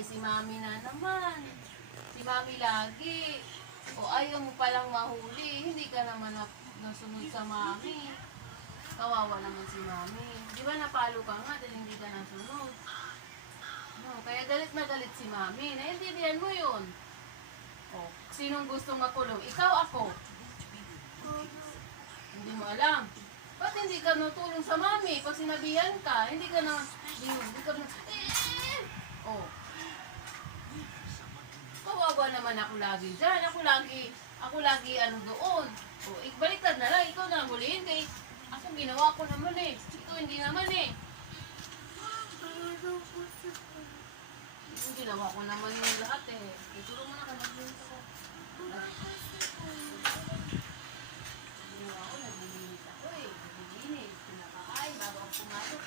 ay si mami na naman. Si mami lagi. O ayaw mo palang mahuli. Hindi ka naman nasunod sa mami. Kawawa naman si mami. Di ba napalo ka nga dahil hindi ka nasunod? No, kaya galit na galit si mami. Naintindihan mo yun. O, sinong gustong makulong? Ikaw, ako. Hindi mo alam. Ba't hindi ka natulong sa mami? Pag sinabihan ka, hindi ka na... Hindi ka na... Oh. Kawawa naman ako lagi dyan. Ako lagi ano doon. O, baliktad na lang. Ikaw na huliin kay... Ako ginawa ko naman eh. Ikaw hindi naman eh. Yung ginawa ko naman yung lahat eh. Ituro mo na ka naglinis ako. Ginawa ko, naglinis ako eh. Naglinis. Pinakain bago ako pumasok.